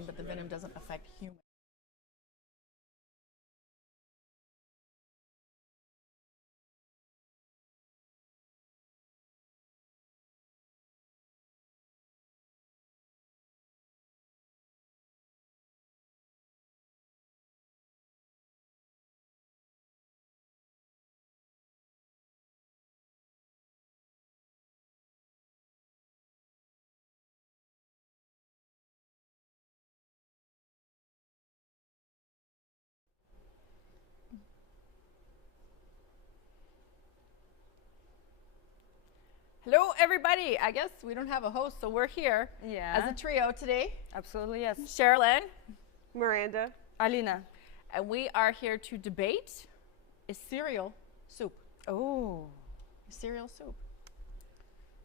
venom, but the venom doesn't affect humans. Hello, everybody. I guess we don't have a host, so we're here as a trio today. Absolutely, yes. Sherilyn, Miranda, Alina. and we are here to debate is cereal soup. Oh. Cereal soup.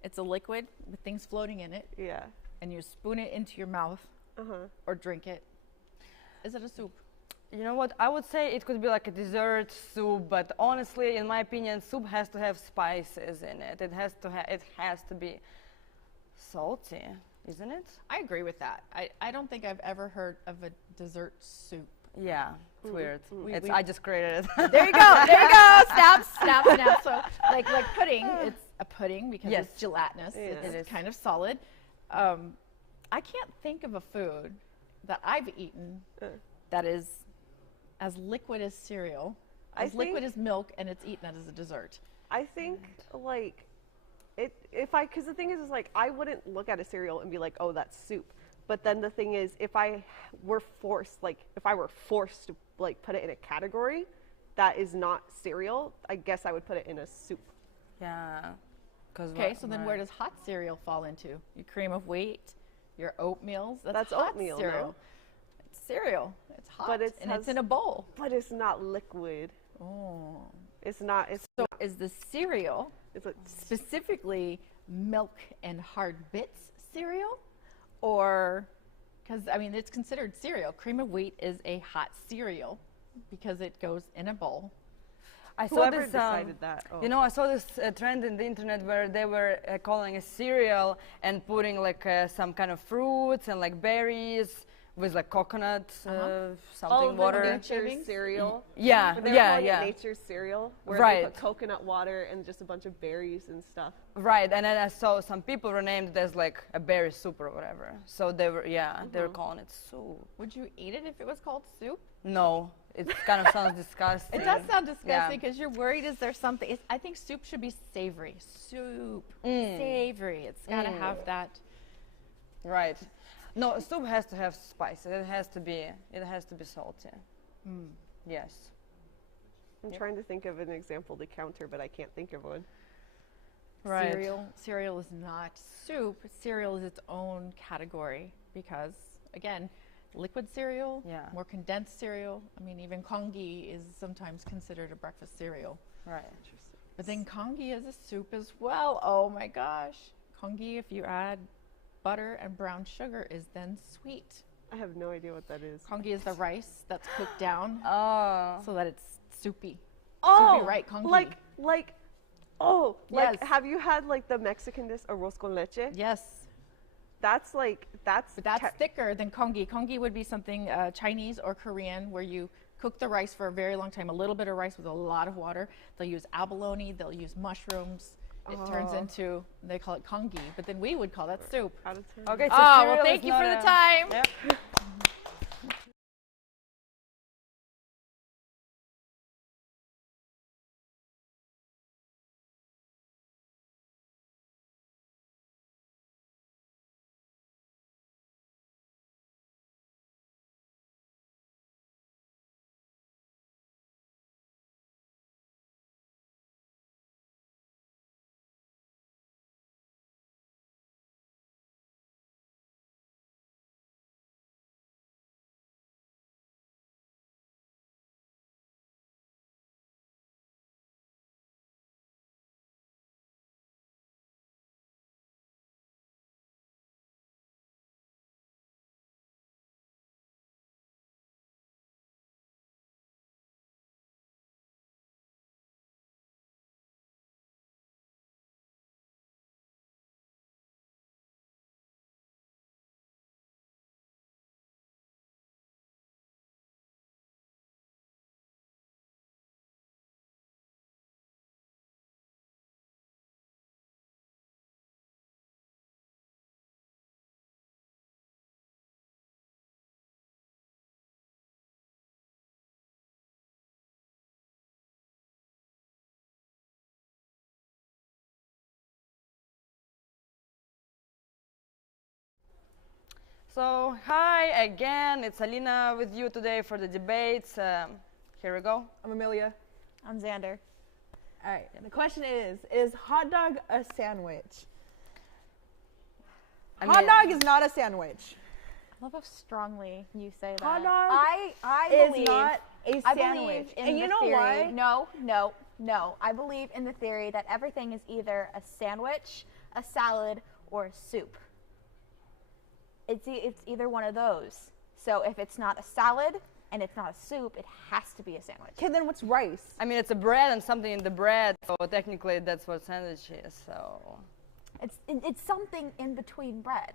It's a liquid with things floating in it. yeah. And you spoon it into your mouth or drink it. Is it a soup? You know what? I would say it could be like a dessert soup, but honestly, in my opinion, soup has to have spices in it. It has to be salty, isn't it? I agree with that. I don't think I've ever heard of a dessert soup. Yeah, it's weird. I just created it. There you go. There you go. Snap, snap, snap. So like pudding, it's a pudding because it's gelatinous. It's kind of solid. I can't think of a food that I've eaten that is as liquid as cereal, as liquid as milk, and it's eaten as a dessert. I think like because the thing is like I wouldn't look at a cereal and be like, oh, that's soup. But then the thing is, if I were forced to like put it in a category that is not cereal, I guess I would put it in a soup. Yeah. Okay, so then where does hot cereal fall into? Your cream of wheat, your oatmeals. That's hot oatmeal. Cereal. No? It's cereal. It's hot, but it's in a bowl. But it's not liquid. Oh. It's not. So is the cereal it's like specifically milk and hard bits cereal? Or, because I mean, it's considered cereal. Cream of wheat is a hot cereal because it goes in a bowl. Whoever decided that. Oh. You know, I saw this trend in the internet where they were calling a cereal and putting like some kind of fruits and like berries with like coconut something water. Nature's cereal. Yeah, Nature's cereal, where they put coconut water and just a bunch of berries and stuff. Right, and then I saw some people renamed it as like a berry soup or whatever. So they were calling it soup. Would you eat it if it was called soup? No, it kind of sounds disgusting. It does sound disgusting because you're worried. Is there something? I think soup should be savory. Soup, savory. It's got to have that. Right. No, soup has to have spices. It has to be salty. Yes. I'm trying to think of an example to counter, but I can't think of one. Right. Cereal is not soup. Cereal is its own category because, again, liquid cereal, more condensed cereal. I mean, even congee is sometimes considered a breakfast cereal. Right. Interesting. But then congee is a soup as well. Oh my gosh. Congee, if you add butter and brown sugar, is then sweet. I have no idea what that is. Congee is the rice that's cooked down so that it's soupy. Oh, soupy, right? Congee. Have you had like the Mexican dish arroz con leche? Yes. But that's thicker than congee. Congee would be something Chinese or Korean where you cook the rice for a very long time, a little bit of rice with a lot of water. They'll use abalone, they'll use mushrooms. It turns into, they call it congee, but then we would call that soup. Okay, so well, thank you for the time. Yep. So, hi again. It's Alina with you today for the debates. Here we go. I'm Amelia. I'm Xander. All right. The question is hot dog a sandwich? Hot dog is not a sandwich. I love how strongly you say that. Hot dog I is believe, not a I sandwich. believe in And the you know theory. why? No. I believe in the theory that everything is either a sandwich, a salad, or a soup. It's either one of those. So if it's not a salad and it's not a soup, it has to be a sandwich. Okay, then what's rice? I mean, it's a bread and something in the bread, so technically that's what sandwich is. So It's something in between bread.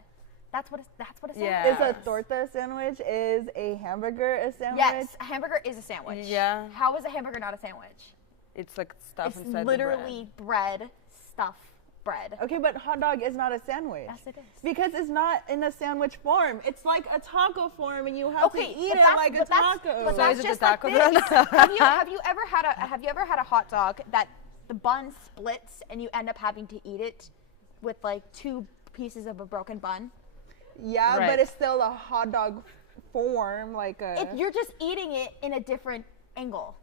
That's what a sandwich Yeah. Is a torta a sandwich? Is a hamburger a sandwich? Yes, a hamburger is a sandwich. Yeah. How is a hamburger not a sandwich? it's like stuff It's inside literally bread, stuff, bread. Okay, but hot dog is not a sandwich. Yes, it is. Because it's not in a sandwich form. It's like a taco form, and you have to eat it like a taco. But So that's is it just the taco like this. then? have you ever had a hot dog that the bun splits and you end up having to eat it with like 2 pieces of a broken bun? Yeah, Right. but it's still a hot dog form, like a. You're just eating it in a different angle.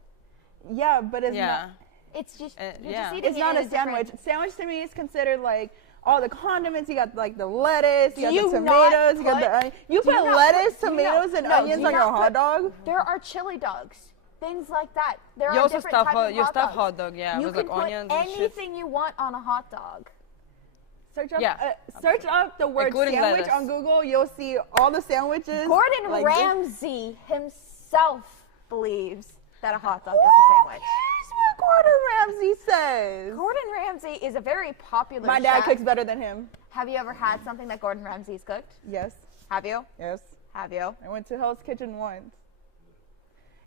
Yeah, but it's Yeah. not. It's just you're yeah. just eating It's it not in a sandwich. different- Sandwich to me is considered like all the condiments. You got like the lettuce, you got you the not tomatoes, you got the put- onion. You do you put not lettuce, put- do you not- tomatoes, and no, do onions you on your not hot put- dog. There are chili dogs, things like that. There You are also different stuff types of you hot stuff dogs. hot dog, yeah, You with can like put onions and shit. anything you want on a hot dog. Search up, Yeah. search up the word Including sandwich lettuce. on Google. You'll see all the sandwiches. Gordon like this. Ramsay himself believes that a hot dog is a sandwich. Here's what Gordon Ramsay says. Gordon Ramsay is a very popular My dad chef. cooks better than him. Have you ever had something that Gordon Ramsay's cooked? Yes, Have you? yes. Have you? I went to Hell's Kitchen once.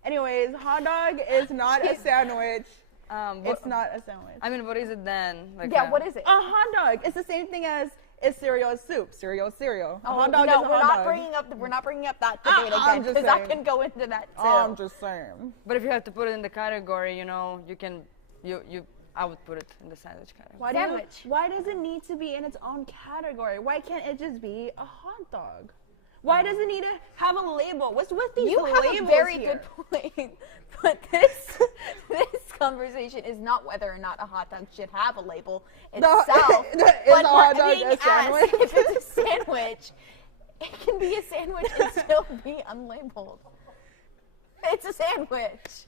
Anyways, hot dog is not a sandwich. It's not a sandwich. I mean, what is it then? Like Yeah, what is it? A hot dog. It's the same thing as is cereal is soup. Cereal is cereal. A hot dog no, is a we're hot not dog. bringing up that debate I'm again just because I saying. can go into that too. I'm just saying. But if you have to put it in the category, you know, you can, I would put it in the sandwich category. Sandwich. Why does it need to be in its own category? Why can't it just be a hot dog? Why does it need to have a label? What's with these You labels have a very here? good point, but this conversation is not whether or not a hot dog should have a label itself. Is but a hot dog being a sandwich? asked if it's a sandwich, it can be a sandwich and still be unlabeled. It's a sandwich.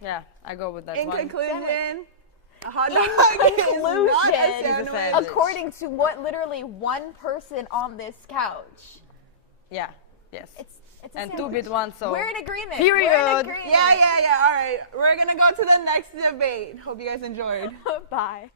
Yeah, I go with that In one. conclusion, a hot dog In is not a conclusion, sandwich. sandwich. according to what literally one person on this couch, Yeah, yes. it's a And sandwich. 2-bit one, so. We're in agreement. Period. We're in agreement. Yeah. All right, we're gonna go to the next debate. Hope you guys enjoyed. Bye.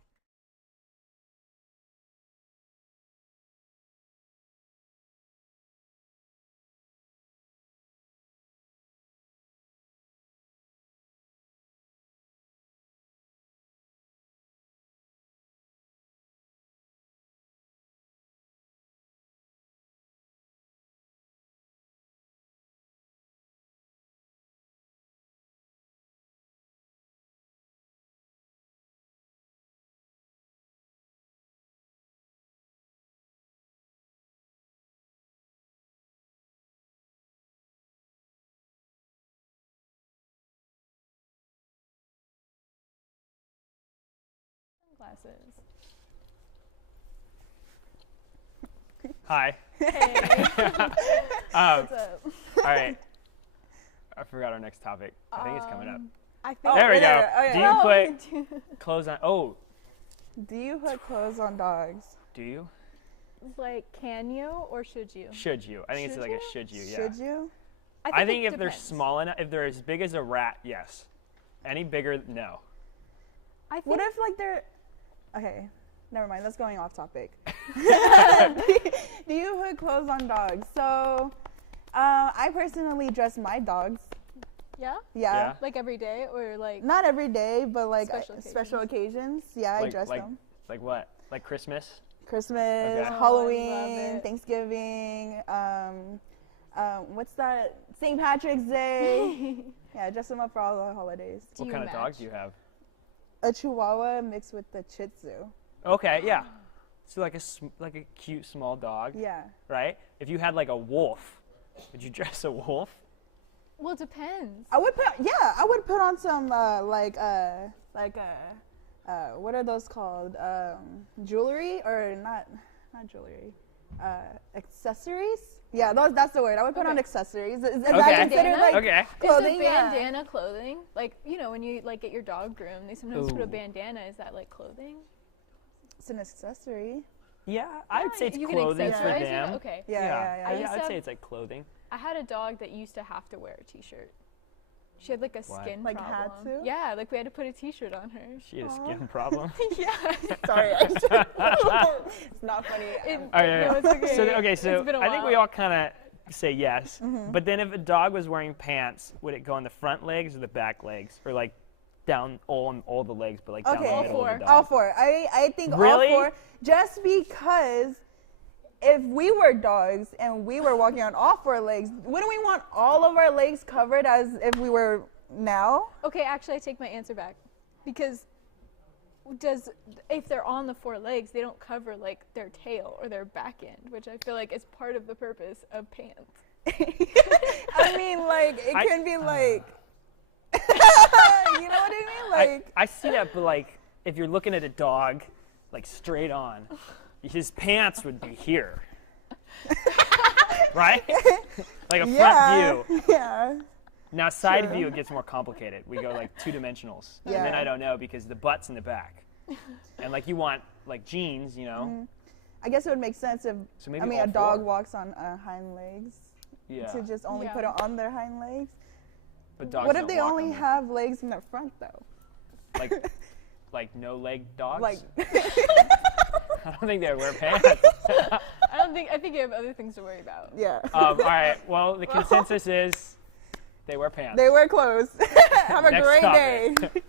Glasses. Hi. What's up? All right. I forgot our next topic. I think it's coming up. I think There we go. there. Oh, yeah. Do you put clothes on? Oh, Do you put clothes on dogs? do you? like, can you or should you? Should you? I think it's Should like you? a should you. Yeah. Should you? I think it if they're depends. small enough, if they're as big as a rat, yes. Any bigger, no. I think What if like they're okay? Never mind. That's going off topic. Do you put clothes on dogs? So, I personally dress my dogs. yeah, Yeah. like every day or like Not every day, but like Special special occasions. Yeah, I Like dress like them. like what? Like Christmas? Christmas, Okay. Oh, I love Halloween, it. Thanksgiving. What's that? St. Patrick's Day. Yeah, I dress them up for all the holidays. Do What you kind of dog match? do you have? A Chihuahua mixed with the Shih Tzu. Okay, yeah. So like like a cute small dog, Yeah. right? If you had like a wolf, would you dress a wolf? Well, it depends. I would put on some what are those called? Jewelry or not jewelry. Accessories? Yeah, that's the word. I would put on accessories. Is that Okay. considered like Okay. clothing? Is a bandana clothing? Like, you know, when you like get your dog groomed, they sometimes put Ooh. a bandana. Is that like clothing? It's an accessory. Yeah, I'd say it's You clothing can for accessorize them. it? Okay. Yeah. I used to I'd say have- it's like clothing. I had a dog that used to have to wear a t-shirt. She had like a Why? skin Like, problem. had to? Yeah, like we had to put a t-shirt on her. She had a skin problem. Yeah. Sorry. It's not funny. No, it's okay. So It's been a I think we while. all kind of say yes. But then if a dog was wearing pants, would it go on the front legs or the back legs, or like down all the legs, but like down Okay. the All middle of four. the All dog? four. I think Really? all four. Just because if we were dogs and we were walking on all four legs, wouldn't we want all of our legs covered as if we were now? Okay, actually, I take my answer back, because if they're on the four legs, they don't cover like their tail or their back end, which I feel like is part of the purpose of pants. I mean, like it can be like, you know what I mean? Like, I see that, but like if you're looking at a dog, like straight on, his pants would be here, right? Like a front view. Yeah. Now side Sure. view it gets more complicated. We go like two dimensionals, and Yeah. then I don't know because the butt's in the back, and like you want like jeans, you know. I guess it would make sense if So maybe a all dog four. walks on hind legs Yeah. to just only Yeah. put it on their hind legs. But dogs What if don't they walk only on them. have legs in their front though? like no leg dogs? Like, I don't think they wear pants. I think you have other things to worry about. yeah. All right. Well, the consensus is they wear pants. They wear clothes. Have a Next great day. topic.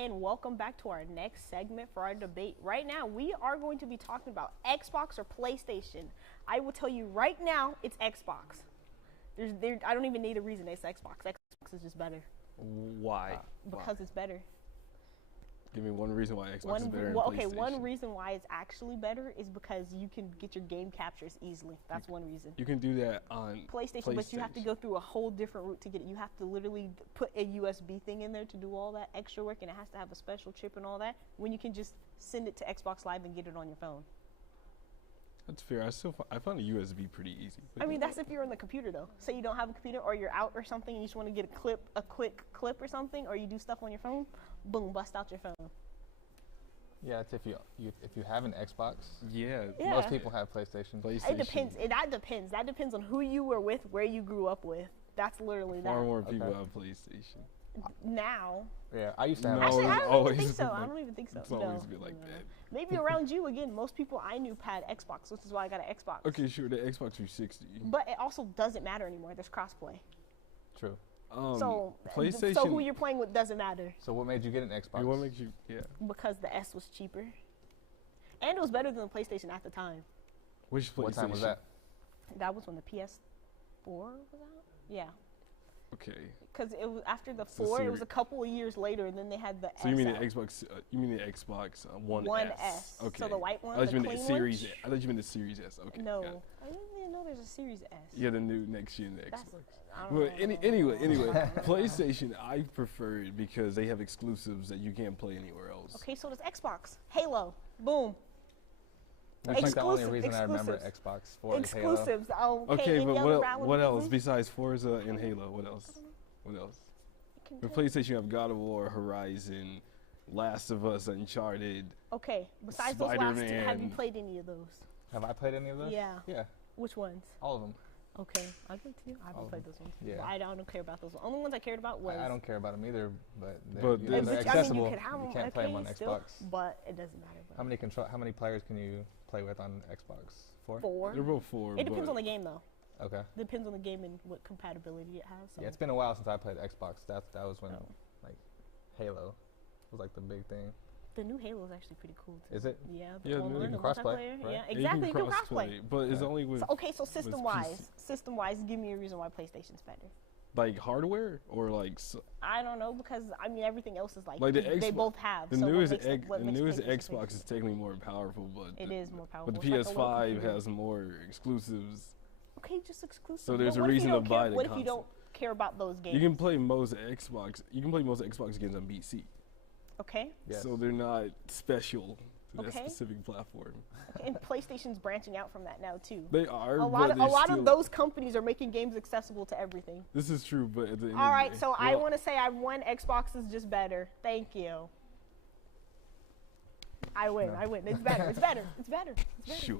And welcome back to our next segment for our debate. Right now, we are going to be talking about Xbox or PlayStation. I will tell you right now, it's Xbox. I don't even need a reason it's Xbox. Xbox is just better Why? because it's better. Give me one reason why Xbox is better than Okay, PlayStation. one reason why it's actually better is because you can get your game captures easily. That's one reason. You can do that on PlayStation, but you have to go through a whole different route to get it. You have to literally put a USB thing in there to do all that extra work, and it has to have a special chip and all that, when you can just send it to Xbox Live and get it on your phone. That's fair. I found a USB pretty easy. I mean, that's if you're on the computer, though. Say you don't have a computer, or you're out or something, and you just want to get a quick clip or something, or you do stuff on your phone, boom, bust out your phone. Yeah, it's if you have an Xbox. Yeah. Yeah. Most people have PlayStation. PlayStation. It depends. That depends. That depends on who you were with, where you grew up with. That's literally Far that. more people Okay. have PlayStation. Now, Yeah, I used to have. No. actually, I it's don't even always think so. been I like- don't even think so. It's always No. been like No. that. Maybe around you again. Most people I knew had Xbox, which is why I got an Xbox. Okay, sure. The Xbox 360. But it also doesn't matter anymore. There's crossplay. True. So PlayStation. So who you're playing with doesn't matter So what made you get an Xbox? What makes you? Yeah. because the S was cheaper, and it was better than the PlayStation at the time. Which PlayStation? What time was that? That was when the PS4 was out. Yeah. Okay. Because it was after the So 4, it was a couple of years later, and then they had the So you mean S the out. Xbox? You mean the Xbox One One S? S. Okay. So the white one, I thought the you meant clean Series. one? I thought you meant the Series S. Okay. No, got it. I didn't even know there's a Series S. Yeah, the new next gen That's- Xbox. I don't But know. anyway, PlayStation I prefer it because they have exclusives that you can't play anywhere else. Okay, so does Xbox. Halo. Boom. That's like the only Exclusive- reason I remember exclusives. Xbox for is Halo. Exclusives. Okay, Okay, any but other valid what else reason? besides Forza and Halo? What else? What else? With PlayStation, you have God of War, Horizon, Last of Us, Uncharted. Okay, besides those last two, have you Spider-Man. played any of those? Have I played any of those? Yeah. Yeah, Which ones? all of them. Okay, I agree too. I haven't All of played them. those ones. Yeah. Well, I don't care about those. The only ones I cared about was. I don't care about them either, but they're, But they're, there's- they're I mean, accessible. you could have them. can't play them on okay, still, Xbox. but it doesn't matter. Bro. How many players can you play with on Xbox? 4? 4. They're both 4. It depends but on the game though. Okay. Depends on the game and what compatibility it has. So. Yeah, it's been a while since I played Xbox. That was when Oh. like Halo was like the big thing. The new Halo is actually pretty cool too. Is it? Yeah. Yeah, The you online, can the cross-play, multiplayer, right? Yeah, Yeah, exactly. You can cross-play. but it's Yeah. only with So, okay, so system-wise, PC. give me a reason why PlayStation's better. like hardware or like I don't know because I mean everything else is like, Like the they Xbox- both have. the so what newest makes it- what the makes newest PlayStation Xbox is technically more powerful, but It is more powerful. But the It's like a little PS5 computer. has more exclusives. Okay, just exclusive. So there's But a what if you reason to don't care- buy the What if you console. don't care about those games? You can play most Xbox. You can play most Xbox games on PC. Okay. Yes. So they're not special to that Okay. specific platform. And PlayStation's branching out from that now too. They are. A lot, but of, they a lot still, of those companies are making games accessible to everything. This is true, but at the end All of right, the day, so I well, want to say I won. Xbox is just better. Thank you. I win. No. I win. It's better. It's better. It's better. It's better. Sure.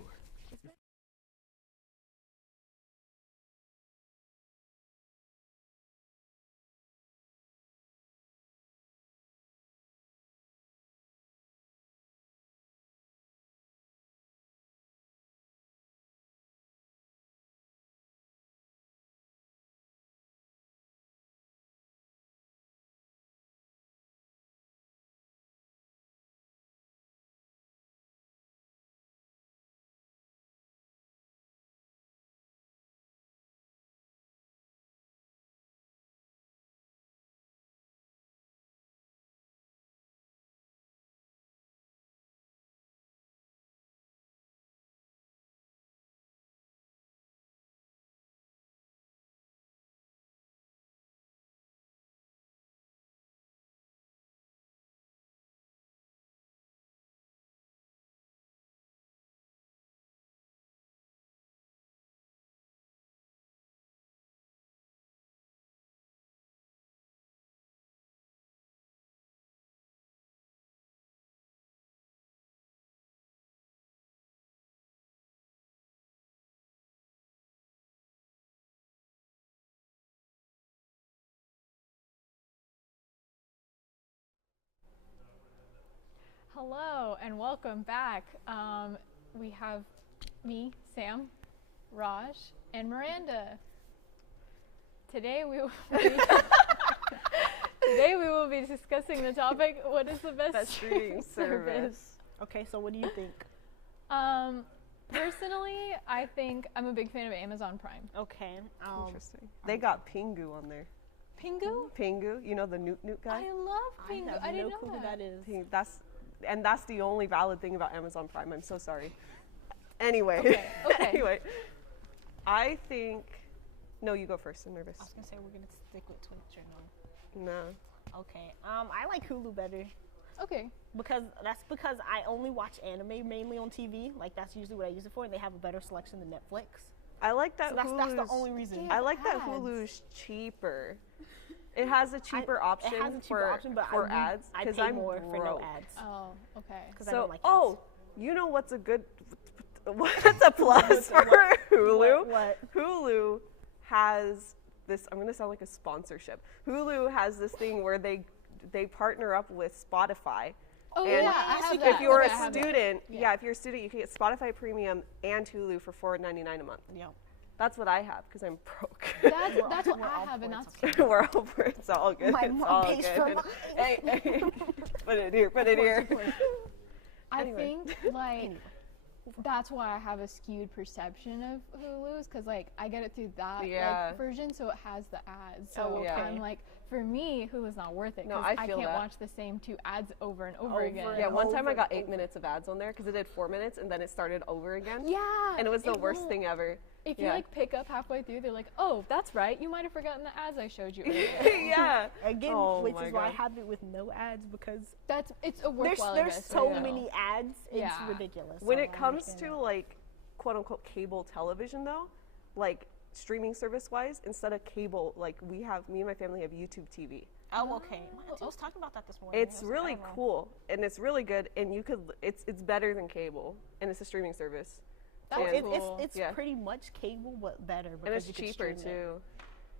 Hello and welcome back. We have me, Sam, Raj, and Miranda. Today we will be discussing the topic, what is the best streaming service? Okay, so what do you think? Personally, I think I'm a big fan of Amazon Prime. Okay. Interesting. They got Pingu on there. Pingu? Pingu, you know the Newt guy? I love Pingu. have I didn't no know clue who that. that is. That's the only valid thing about Amazon Prime. I'm so sorry. Anyway. Okay. Anyway. I think no, you go first. I'm nervous. I was gonna say we're gonna stick with Twitch or no. No. Okay. I like Hulu better Okay. because I only watch anime mainly on TV. Like that's usually what I use it for, and they have a better selection than Netflix. I like that So that's the Hulu's- only reason. Yeah. I like that ads. Hulu's cheaper. It has a cheaper option It has a cheaper for, option, but for I ads I because pay I'm more broke. for no ads. Oh, okay. Because I So, don't like oh, you know what's a good, what's a plus for Hulu? What? Hulu has this, I'm going to sound like a sponsorship. Hulu has this thing where they partner up with Spotify. Oh, And yeah, I have if that. you're Okay, I a have that. student, Yeah. if you're a student, you can get Spotify Premium and Hulu for $4.99 a month. Yeah. That's what I have because I'm broke. That's what we're I all have, and poor, that's it's We're all poor. It's all good. My it's mom all pays good. for mine. Hey, put it here. Put it here. I Anyway. think like that's why I have a skewed perception of Hulu's, because like I get it through that Yeah. like, version, so it has the ads. So Oh, okay. I'm like, for me, Hulu's not worth it, No, because I feel can't that. watch the same 2 ads over and over again. Yeah, one time I got 8 minutes of ads on there because it did 4 minutes and then it started over again. Yeah. And it was the worst won't. thing ever. If you Yeah. like pick up halfway through, they're like, oh, that's right, you might have forgotten the ads I showed you earlier. Yeah. Again, Oh which my is why I God. have it with no ads, because It's a there's worthwhile there's investment, so you know. many ads. It's Yeah. ridiculous. When so it I comes understand to that. like quote unquote cable television though, like streaming service wise, instead of cable, like me and my family have YouTube TV. Oh, okay. I was talking about that this morning. It's I was- I really don't know. cool and it's really good and it's better than cable and it's a streaming service. That's And- cool. It's Yeah. pretty much cable, but better. And because it's you can cheaper stream it too.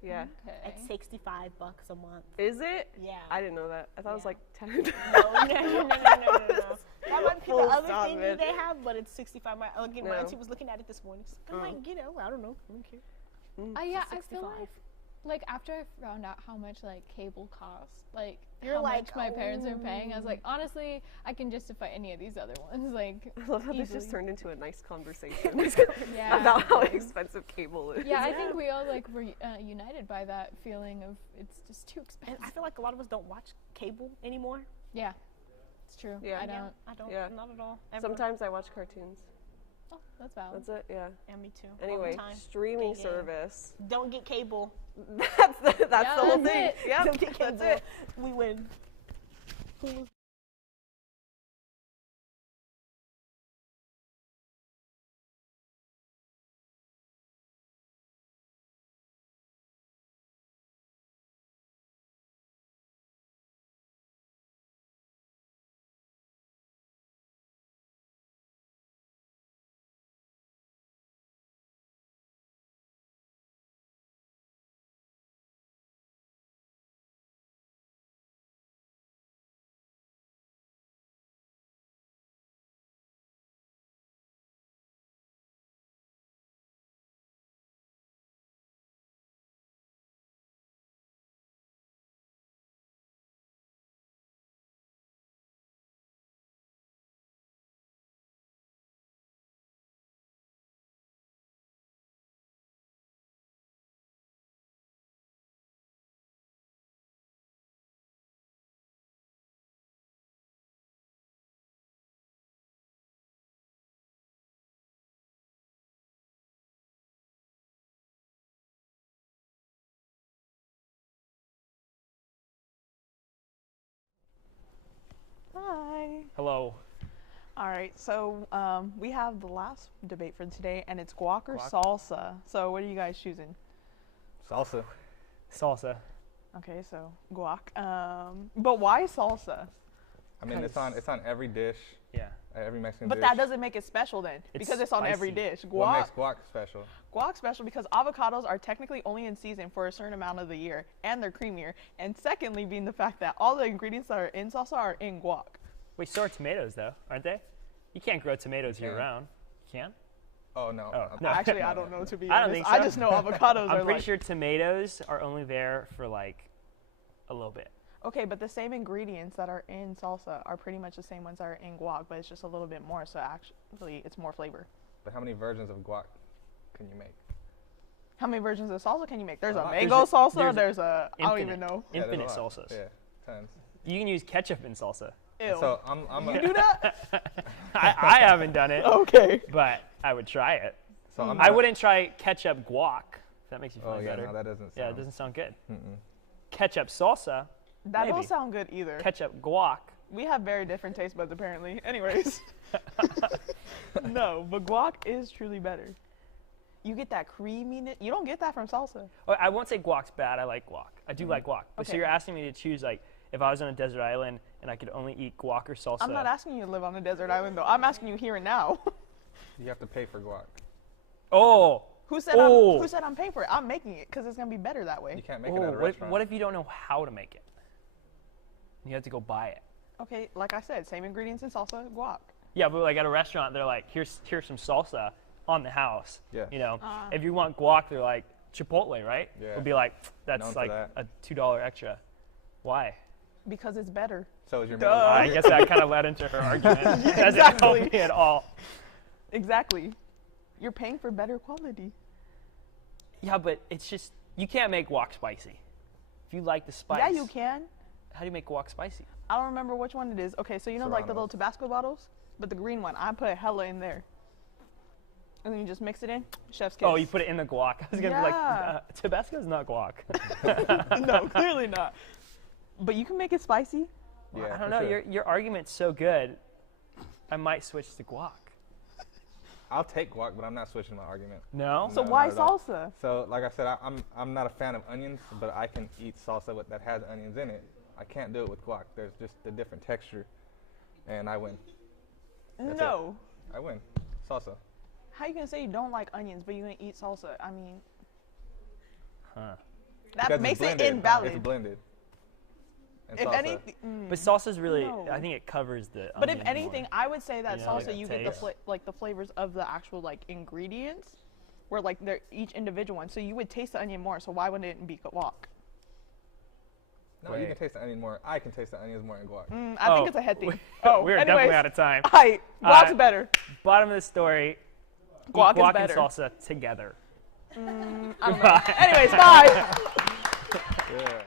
Yeah. Okay. At $65 a month. Is it? Yeah. I didn't know that. I thought it was Yeah. like 10. No. That might be the Full other stop, thing man. they have, but it's 65. My No. auntie was looking at it this morning. I might get it. I don't know. I don't care. Yeah, For I feel 65. like after I found out how much like cable costs, like You're how like, much my parents are paying, I was like, honestly, I can justify any of these other ones. Like, I love how this easily. just turned into a nice conversation Yeah. about how expensive cable is. Yeah, I think we all like were united by that feeling of it's just too And expensive. I feel like a lot of us don't watch cable anymore. Yeah, it's true. Yeah. I don't. I don't. Yeah. Not at all. Ever. Sometimes I watch cartoons. Oh, that's valid. That's it. Yeah. And me too. All the Anyway, time. streaming Yeah. service. Don't get cable. That's the Yeah, whole that's thing. it. Yep, Don't get cable. that's it. We win. Hi. Hello. All right, so we have the last debate for today, and it's guac or Guac. salsa. So what are you guys choosing? Salsa. Salsa. Okay, so guac. But why salsa? I mean, it's on every dish, Yeah. every Mexican But dish. that doesn't make it special then, It's because it's on every spicy. dish. What makes Guac, guac special? guac special because avocados are technically only in season for a certain amount of the year, and they're creamier. And secondly, being the fact that all the ingredients that are in salsa are in guac. Wait, so are tomatoes though, aren't they? You can't grow tomatoes year can. round. You can? Oh no. Oh, no. Actually, I don't know, to be I don't honest. think I so. just know avocados are I'm pretty like, sure tomatoes are only there for like a little bit. okay, but the same ingredients that are in salsa are pretty much the same ones that are in guac, but it's just a little bit more, so actually it's more flavor. But how many versions of guac can you make? How many versions of salsa can you make? There's a lot. mango salsa, there's there's a, I don't infinite. even know. Yeah, there's a Infinite lot. salsas. Yeah, tons. You can use ketchup in salsa. Ew. So I'm you do that? I haven't done it, Okay. but I would try it. so I'm I not- wouldn't try ketchup guac. If that makes you feel Oh yeah, better. no, that doesn't. Yeah, it sound- doesn't sound good. Mm-mm. Ketchup salsa. That Maybe. don't sound good either. Ketchup guac. We have very different taste buds apparently. Anyways. No, but guac is truly better. You get that creaminess. You don't get that from salsa. Oh, I won't say guac's bad. I like guac. I do like guac. But so Okay. you're asking me to choose like if I was on a desert island and I could only eat guac or salsa. I'm not asking you to live on a desert island though. I'm asking you here and now. You have to pay for guac. Oh. Who said Oh. I'm paying for it? I'm making it because it's gonna be better that way. You can't make it at a Oh, restaurant. what if you don't know how to make it? You have to go buy it. Okay, like I said, same ingredients in salsa, guac. Yeah, but like at a restaurant, they're like, here's some salsa on the house. Yeah. You know, if you want guac, they're like Chipotle, right? Yeah. It'll be like Known that's for like that. a $2 extra. Why? Because it's better. So is your Duh. main I guess that kind of led into her argument. It doesn't help me at all. Exactly. You're paying for better quality. Yeah, but it's just, you can't make guac spicy. If you like the spice. Yeah, you can. How do you make guac spicy? I don't remember which one it is. Okay, so you know like the little Tabasco bottles? But the green one, I put hella in there. And then you just mix it in. Chef's kiss. Oh, you put it in the guac. I was going to be like, Tabasco's not guac. No, clearly not. But you can make it spicy. Yeah, I don't know. sure. Your argument's so good, I might switch to guac. I'll take guac, but I'm not switching my argument. No? So No, why not at all. salsa? So, like I said, I'm not a fan of onions, but I can eat salsa that has onions in it. I can't do it with guac. There's just a different texture, and I win. That's No. I win. Salsa. How you gonna say you don't like onions, but you gonna eat salsa? I mean, Huh. that Because makes it's it blended. invalid. It's blended. And If salsa. anything, But salsa's really, No. I think it covers the but if onion anything, more. I would say that You know, salsa like you that get the taste. the flavors of the actual like ingredients, where like they're each individual one. So you would taste the onion more. So why wouldn't it be guac? No, you can taste the onion more. I can taste the onions more in guac. I think it's a head thing. We're anyways. definitely out of time. Hi, guac's better. Bottom of the story, Guac eat is guac better. and salsa together. I don't know. Anyways, bye. Yeah.